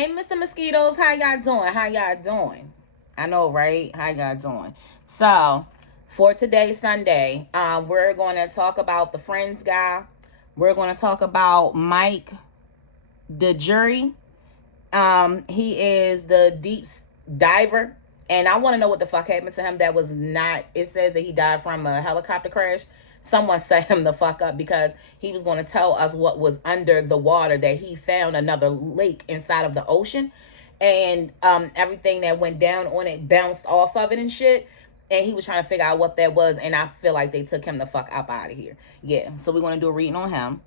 Hey, Mr. Mosquitoes, how y'all doing? How y'all doing? I know, right? How y'all doing? So, for today, Sunday, we're going to talk about the Friends guy. We're going to talk about Mike Degruy. He is the deep diver, and I want to know what the fuck happened to him. That was not. It says that he died from a helicopter crash. Someone set him the fuck up because he was going to tell us what was under the water, that he found another lake inside of the ocean, and everything that went down on it bounced off of it and shit. And he was trying to figure out what that was, and I feel like they took him the fuck up out of here. Yeah, so we're going to do a reading on him,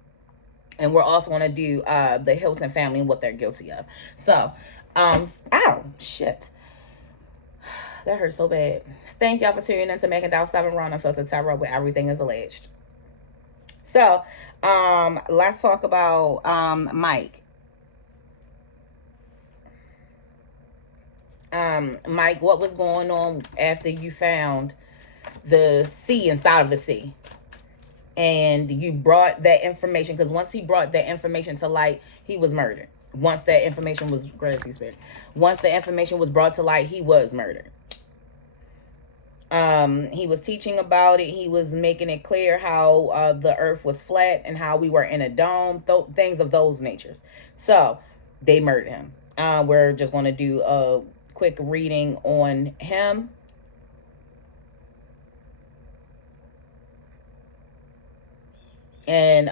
and we're also going to do the Hilton family and what they're guilty of. So, ow, shit. That hurt so bad. Thank y'all for tuning in to Making Down 7 Round Unfiltered Tarot, where everything is alleged. So, let's talk about Mike. Mike, what was going on after you found the sea inside of the sea? And you brought that information, because once he brought that information to light, he was murdered. Once that information was, gracious spirit, once the information was brought to light, he was murdered. He was teaching about it. He was making it clear how the earth was flat and how we were in a dome, things of those natures. So they murdered him. We're just going to do a quick reading on him. And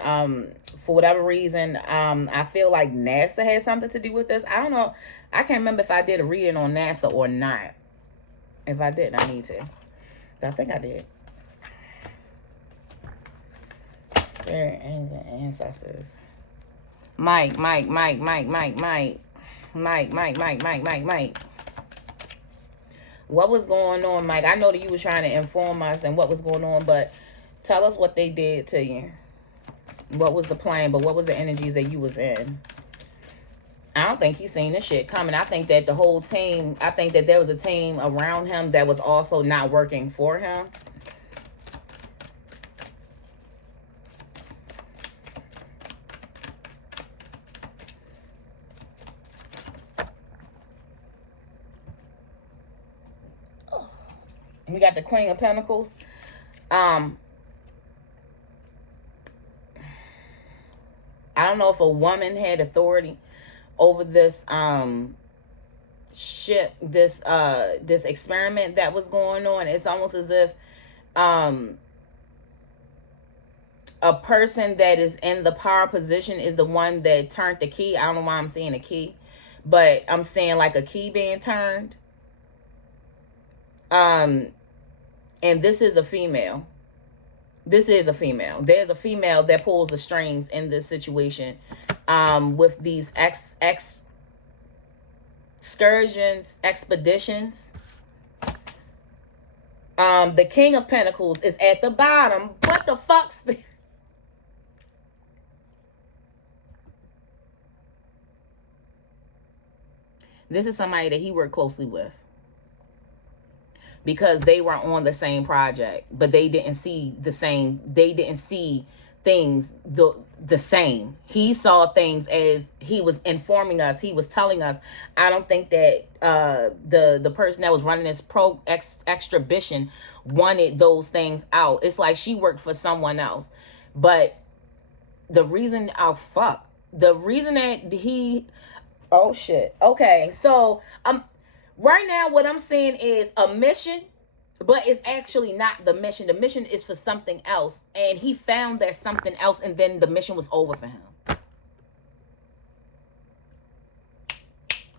for whatever reason, I feel like NASA had something to do with this. I don't know. I can't remember if I did a reading on NASA or not. If I didn't, I need to. But I think I did. Spirit and ancestors. Mike. What was going on, Mike? I know that you were trying to inform us and what was going on, but tell us what they did to you. What was the plan, but what was the energies that you was in? I don't think he's seen this shit coming. I think that the whole team, I think that there was a team around him that was also not working for him. We got the Queen of Pentacles. I don't know if a woman had authority over this ship, this experiment that was going on. It's almost as if a person that is in the power position is the one that turned the key. I don't know why I'm saying a key, but I'm saying like a key being turned. And this is a female. This is a female. There's a female that pulls the strings in this situation, with these excursions, expeditions. The King of Pentacles is at the bottom. What the fuck, spirit? This is somebody that he worked closely with, because they were on the same project, but they didn't see the same. They didn't see things the same. He saw things as he was informing us. He was telling us. I don't think that the person that was running this exhibition wanted those things out. It's like she worked for someone else. But the reason, the reason that he, oh shit. Okay, so right now, what I'm saying is a mission, but it's actually not the mission. The mission is for something else, and he found that something else, and then the mission was over for him.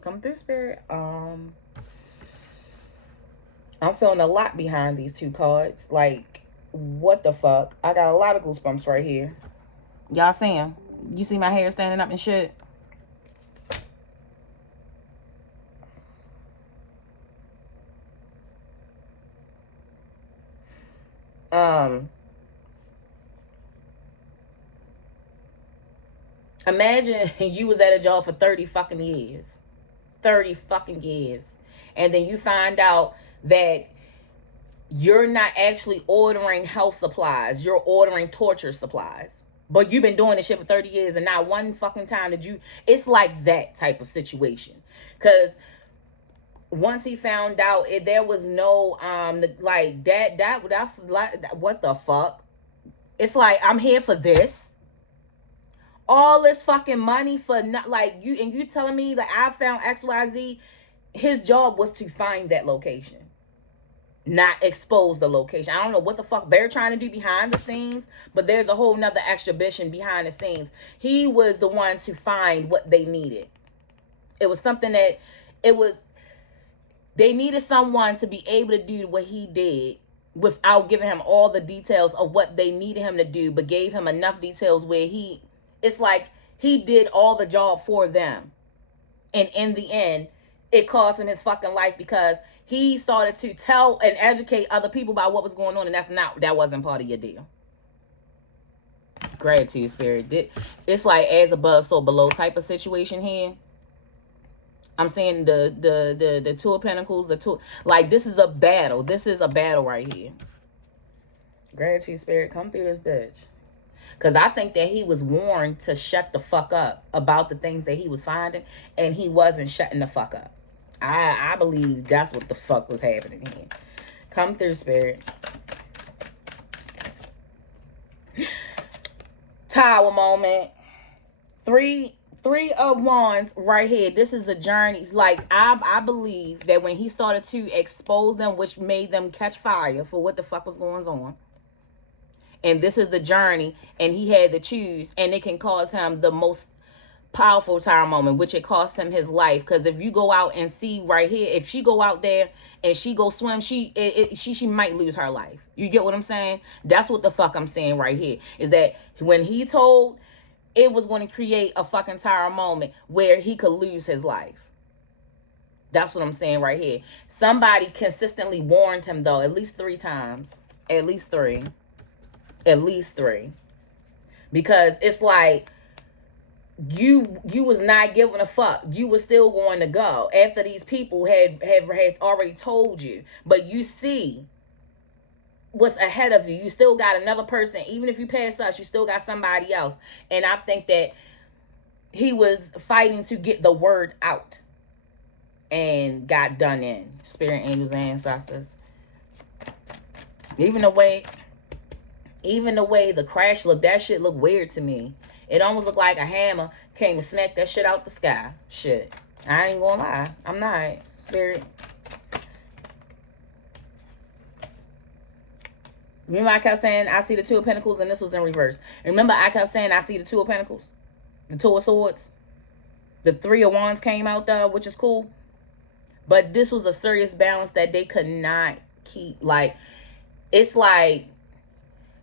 Come through, spirit. I'm feeling a lot behind these two cards. Like, what the fuck? I got a lot of goosebumps right here. Y'all seeing? You see my hair standing up and shit? Imagine you was at a job for 30 fucking years. 30 fucking years. And then you find out that you're not actually ordering health supplies. You're ordering torture supplies. But you've been doing this shit for 30 years and not one fucking time did you. It's like that type of situation. Because once he found out, there was no, like, that's like, what the fuck? It's like, I'm here for this. All this fucking money for not, like, you, and you telling me that I found XYZ. His job was to find that location, not expose the location. I don't know what the fuck they're trying to do behind the scenes, but there's a whole nother exhibition behind the scenes. He was the one to find what they needed. It was something that they needed someone to be able to do what he did without giving him all the details of what they needed him to do, but gave him enough details where it's like he did all the job for them. And in the end, it cost him his fucking life because he started to tell and educate other people about what was going on, and that wasn't part of your deal. Gratitude, Spirit. It's like as above, so below type of situation here. I'm saying the Two of Pentacles, like, this is a battle. This is a battle right here. Gratitude, Spirit, come through this bitch. Because I think that he was warned to shut the fuck up about the things that he was finding, and he wasn't shutting the fuck up. I believe that's what the fuck was happening here. Come through, Spirit. Tower moment. Three of Wands right here. This is a journey. Like, I believe that when he started to expose them, which made them catch fire for what the fuck was going on. And this is the journey, and he had to choose, and it can cause him the most powerful tower moment, which it cost him his life. Because if you go out and see right here, if she go out there and she go swim, she might lose her life. You get what I'm saying? That's what the fuck I'm saying right here, is that when he told, it was going to create a fucking tower moment where he could lose his life. That's what I'm saying right here. Somebody consistently warned him, though, at least 3 times. At least three. Because it's like, you was not giving a fuck. You was still going to go after these people had already told you. But you see what's ahead of you. You still got another person. Even if you pass us, you still got somebody else. And I think that he was fighting to get the word out and got done in. Spirit, angels, and ancestors. Even the way the crash looked, that shit looked weird to me. It almost looked like a hammer came and snapped that shit out the sky. Shit. I ain't gonna lie. I'm not. Spirit. Remember I kept saying I see the Two of Pentacles, and this was in reverse. Remember I kept saying I see the Two of Pentacles? The Two of Swords? The Three of Wands came out though, which is cool. But this was a serious balance that they could not keep. Like, it's like,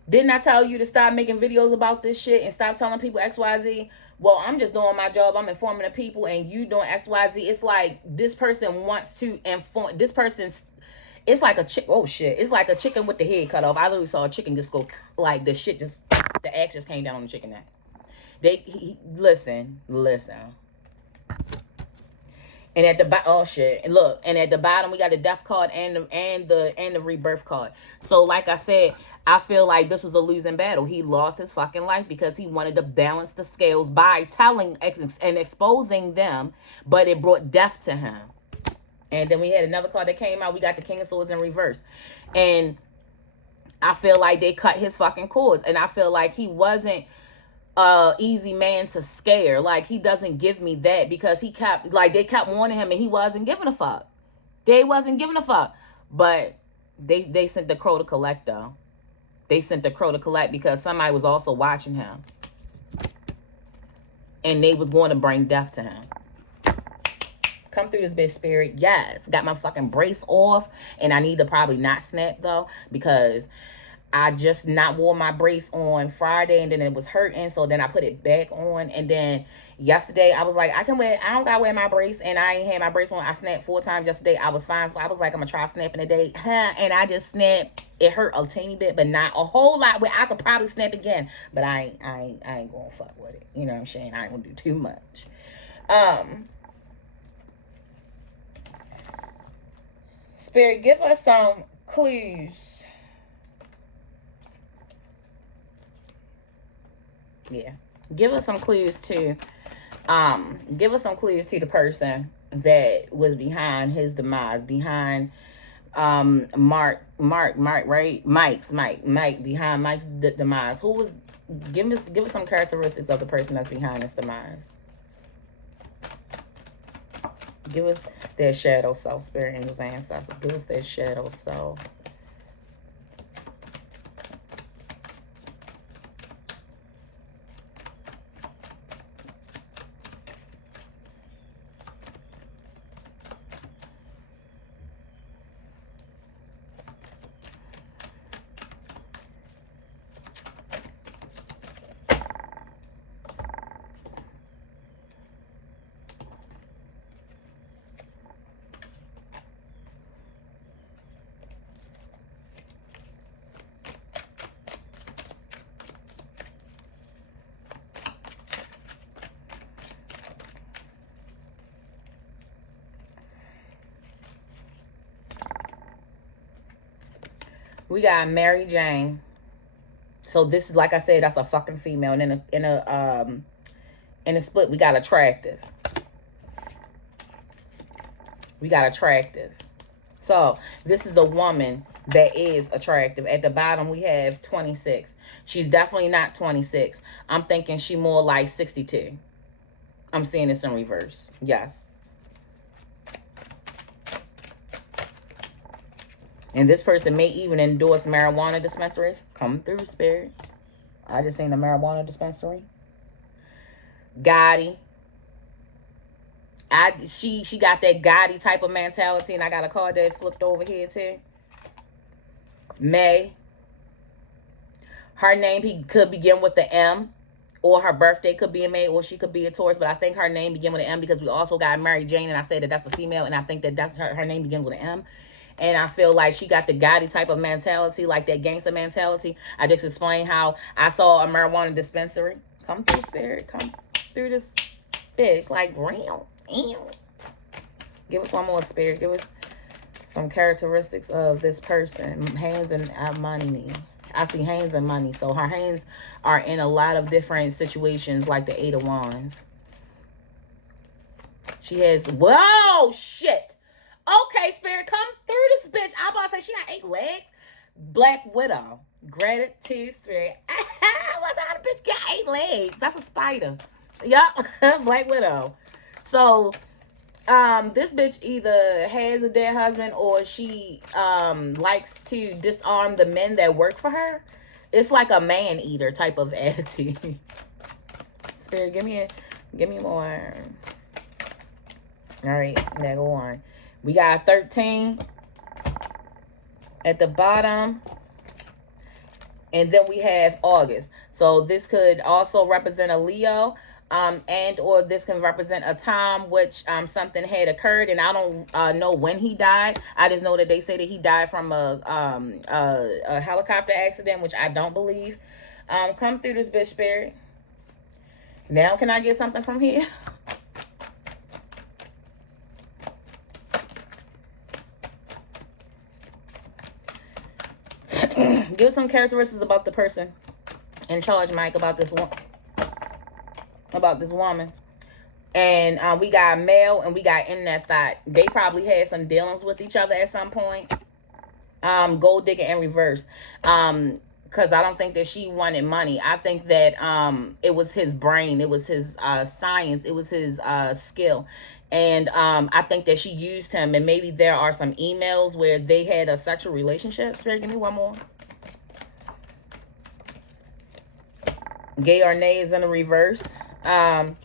didn't I tell you to stop making videos about this shit and stop telling people XYZ? Well, I'm just doing my job. I'm informing the people, and you doing XYZ. It's like this person wants to inform. This person's, it's like a chick. Oh shit! It's like a chicken with the head cut off. I literally saw a chicken just go, like, the shit just, the axe just came down on the chicken neck. Listen. And at the bottom, oh shit! And look, and at the bottom we got the death card and the rebirth card. So like I said, I feel like this was a losing battle. He lost his fucking life because he wanted to balance the scales by telling and exposing them, but it brought death to him. And then we had another card that came out. We got the King of Swords in reverse, and I feel like they cut his fucking cords, and I feel like he wasn't easy man to scare. Like, he doesn't give me that, because he kept, like, they kept warning him and he wasn't giving a fuck. They wasn't giving a fuck. But they sent the crow to collect, though. They sent the crow to collect because somebody was also watching him, and they was going to bring death to him. Come through this bitch, Spirit. Yes, got my fucking brace off, and I need to probably not snap though, because I just not wore my brace on Friday, and then it was hurting, so then I put it back on. And then yesterday I was like, I don't gotta wear my brace, and I ain't had my brace on. I snapped 4 times yesterday. I was fine, so I was like, I'm gonna try snapping today. And I just snapped. It hurt a teeny bit, but not a whole lot, where I could probably snap again. But I ain't gonna fuck with it. You know what I'm saying? I ain't gonna do too much. Spirit, give us some clues. Yeah. Give us some clues to the person that was behind his demise, behind Mike, right? Mike behind Mike's demise. Who was give us some characteristics of the person that's behind his demise. Give us their shadow self, spirit angels, ancestors. Give us their shadow self. We got Mary Jane. So this is, like I said, that's a fucking female. And in a split, we got attractive. So this is a woman that is attractive. At the bottom, we have 26. She's definitely not 26. I'm thinking she more like 62. I'm seeing this in reverse. Yes. And this person may even endorse marijuana dispensary. Come through, spirit. I just seen the marijuana dispensary. Gotti. She got that Gotti type of mentality, and I got a card that flipped over here too. May. Her name could begin with the M, or her birthday could be a May, or she could be a Taurus. But I think her name begin with an M because we also got Mary Jane, and I said that that's the female, and I think that that's her name begins with an M. And I feel like she got the Gotti type of mentality, like that gangster mentality. I just explained how I saw a marijuana dispensary. Come through, spirit. Come through this bitch. Like, real. Give us one more, spirit. Give us some characteristics of this person. Hands and money. I see hands and money. So her hands are in a lot of different situations, like the 8 of Wands. She has... Whoa, shit. Okay, spirit, come through this bitch. I'm about to say she got 8 legs. Black Widow. Gratitude, spirit. What's that? The bitch got 8 legs. That's a spider. Yup. Black Widow. So, this bitch either has a dead husband or she likes to disarm the men that work for her. It's like a man eater type of attitude. Spirit, give me more. All right, now go on. We got 13 at the bottom. And then we have August. So this could also represent a Leo. And or this can represent a time which something had occurred. And I don't know when he died. I just know that they say that he died from a helicopter accident, which I don't believe. Come through this bitch, spirit. Now can I get something from here? Give some characteristics about the person in charge, Mike, about this woman. And we got male and we got internet thought. They probably had some dealings with each other at some point. Gold digger in reverse. Because I don't think that she wanted money. I think that it was his brain. It was his science. It was his skill. And I think that she used him. And maybe there are some emails where they had a sexual relationship. Spirit, give me one more. Gay or nay is in the reverse. And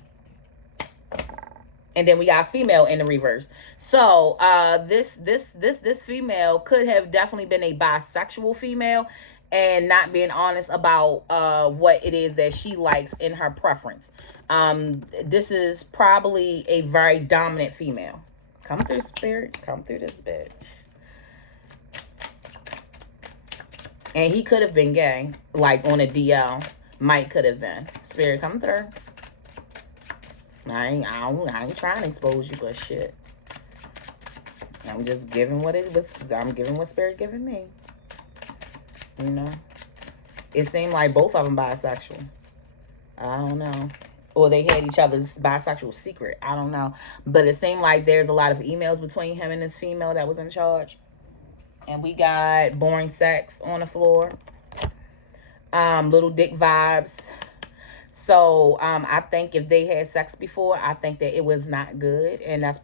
then we got female in the reverse. So this female could have definitely been a bisexual female and not being honest about what it is that she likes in her preference. This is probably a very dominant female. Come through, spirit. Come through this bitch. And he could have been gay, like on a DL. Mike could have been. Spirit, come through. I ain't trying to expose you, but shit. I'm just giving what it was. I'm giving what spirit giving me. You know? It seemed like both of them bisexual. I don't know. Or they had each other's bisexual secret. I don't know. But it seemed like there's a lot of emails between him and this female that was in charge. And we got boring sex on the floor. Little dick vibes. So I think if they had sex before, I think that it was not good. And that's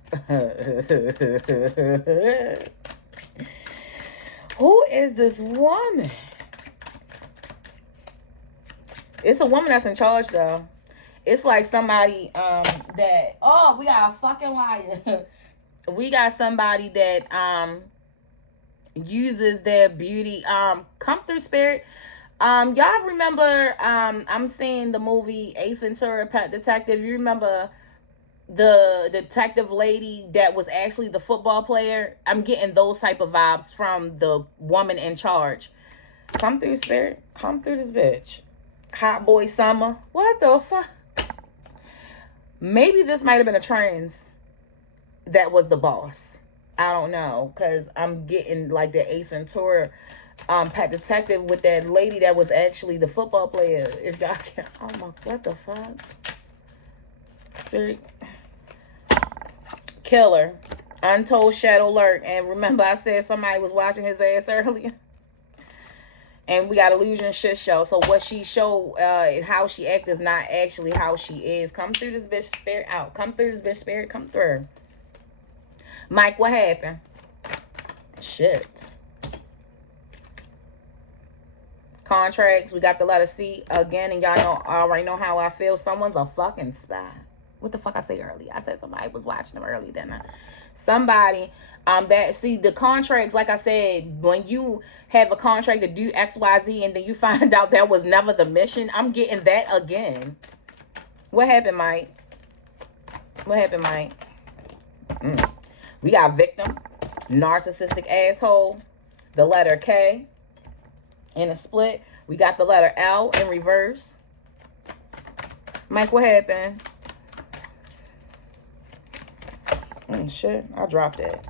who is this woman? It's a woman that's in charge though. It's like somebody that, oh, we got a fucking liar. We got somebody that uses their beauty. Come through, spirit. Y'all remember, I'm seeing the movie Ace Ventura, Pet Detective. You remember the detective lady that was actually the football player? I'm getting those type of vibes from the woman in charge. Come through, spirit. Come through this bitch. Hot boy summer. What the fuck? Maybe this might have been a trans that was the boss. I don't know, because I'm getting like the Ace Ventura Pet Detective with that lady that was actually the football player. If y'all can, oh my, what the fuck? Spirit killer, untold shadow lurk. And remember, I said somebody was watching his ass earlier. And we got illusion shit show. So what she show and how she act is not actually how she is. Come through this bitch spirit out. Come through this bitch spirit. Come through. Mike, what happened? Shit. Contracts. We got the letter C again, and y'all already know how I feel. Someone's a fucking spy. What the fuck I say earlier? I said somebody was watching them early, didn't I? Somebody that, see, the contracts, like I said, when you have a contract to do XYZ and then you find out that was never the mission, I'm getting that again. What happened, Mike? What happened, Mike? We got victim, narcissistic asshole, the letter K in a split. We got the letter L in reverse. Mike, what happened? Shit, I dropped it.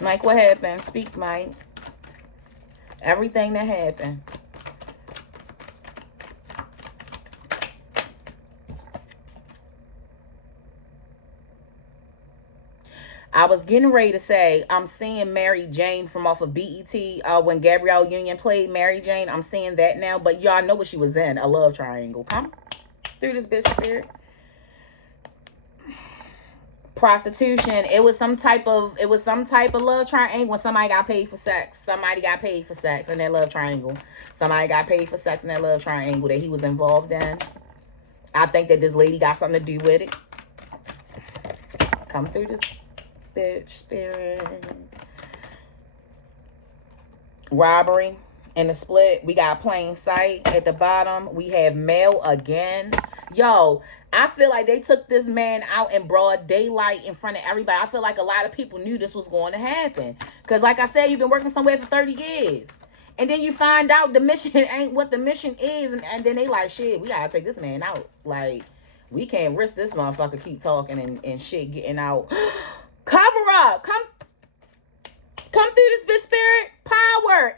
Mike, what happened? Speak, Mike. Everything that happened. I was getting ready to say, I'm seeing Mary Jane from off of BET when Gabrielle Union played Mary Jane. I'm seeing that now, but y'all know what she was in. A love triangle. Come through this bitch spirit. Prostitution. It was some type of love triangle when somebody got paid for sex. Somebody got paid for sex in that love triangle. Somebody got paid for sex in that love triangle that he was involved in. I think that this lady got something to do with it. Come through this bitch spirit. Robbery in the split. We got plain sight at the bottom. We have mail again. Yo, I feel like they took this man out in broad daylight in front of everybody. I feel like a lot of people knew this was going to happen. Because like I said, you've been working somewhere for 30 years. And then you find out the mission ain't what the mission is. And then they like, shit, we got to take this man out. Like, we can't risk this motherfucker keep talking and shit getting out. Cover up. Come through this bitch spirit. Power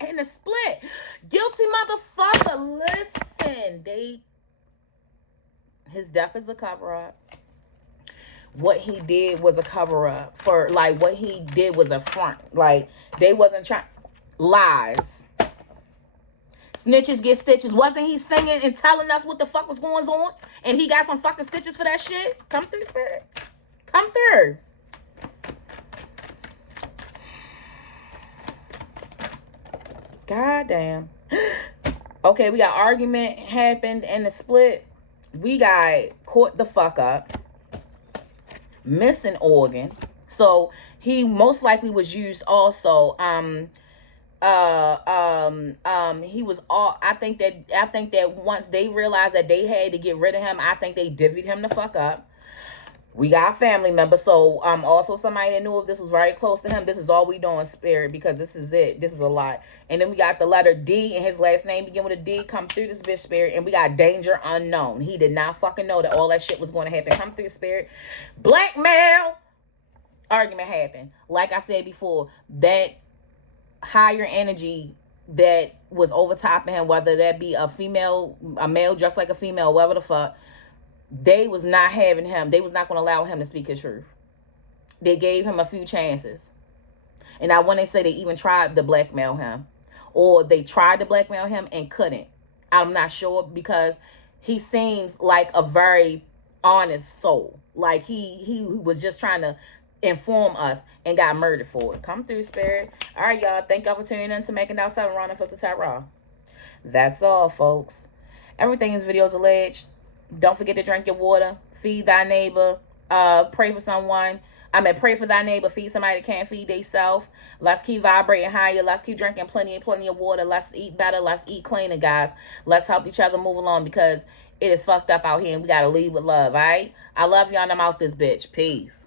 in the split. Guilty motherfucker. Listen, his death is a cover-up. What he did was a cover-up. For, like, what he did was a front. Like, they wasn't trying. Lies. Snitches get stitches. Wasn't he singing and telling us what the fuck was going on? And he got some fucking stitches for that shit? Come through, spirit. Come through. God damn. Okay, we got argument happened in the split. We got caught the fuck up. Missing organ. So he most likely was used also. He was all, I think that once they realized that they had to get rid of him, I think they divvied him the fuck up. We got family members. So also somebody that knew if this was very close to him. This is all we doing, spirit, because this is it. This is a lot. And then we got the letter D, and his last name begin with a D. Come through this bitch, spirit. And we got danger unknown. He did not fucking know that all that shit was going to happen. Come through, spirit. Blackmail. Argument happened. Like I said before, that higher energy that was overtopping him, whether that be a female, a male dressed like a female, whatever the fuck, they was not having him. They was not going to allow him to speak his truth. They gave him a few chances. And I want to say they even tried to blackmail him. Or they tried to blackmail him and couldn't. I'm not sure, because he seems like a very honest soul. Like he was just trying to inform us and got murdered for it. Come through, Spirit. All right, y'all. Thank y'all for tuning in to Making Out 7 Round and Filter Tarot. That's all, folks. Everything in this video is alleged. Don't forget to drink your water. Feed thy neighbor. Pray for someone. Pray for thy neighbor. Feed somebody that can't feed themselves. Let's keep vibrating higher. Let's keep drinking plenty of water. Let's eat better. Let's eat cleaner, guys. Let's help each other move along, because it is fucked up out here and we got to lead with love, all right? I love y'all and I'm out this bitch. Peace.